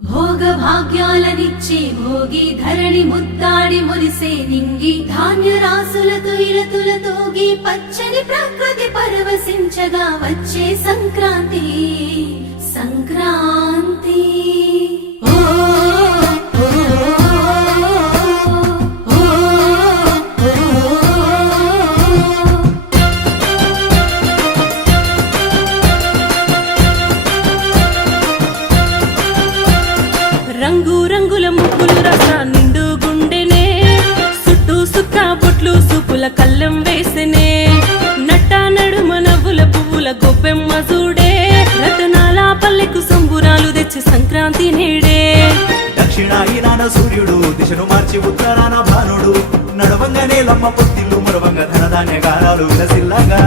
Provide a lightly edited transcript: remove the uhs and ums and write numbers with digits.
భోగ భాగ్యాలనిచ్చే భోగి ధరణి ముద్దాడి మురిసే నింగి ధాన్య రాసులతో ఇలతులతోగి పచ్చని ప్రకృతి పరవశించగా వచ్చే సంక్రాంతి సంక్రాంతి రంగు రంగుల ముగ్గులు రస నిండు గుండెనే సుట్టు సుక్క బొట్లు సూపుల కళ్ళం వేసెనే నట్ట నడుమ నవ్వుల పువ్వుల గొప్పెమ్మ చూడే రతనాల పల్లెకు సంబురాలు తెచ్చి సంక్రాంతి నేడే దక్షిణాయనాన సూర్యుడు దిశను మార్చి ఉత్తరాన భానుడు నడవంగానే లమ్మ పొత్తిల్లు మరవంగ ధనధాన్య గారాలు విలసిల్లగా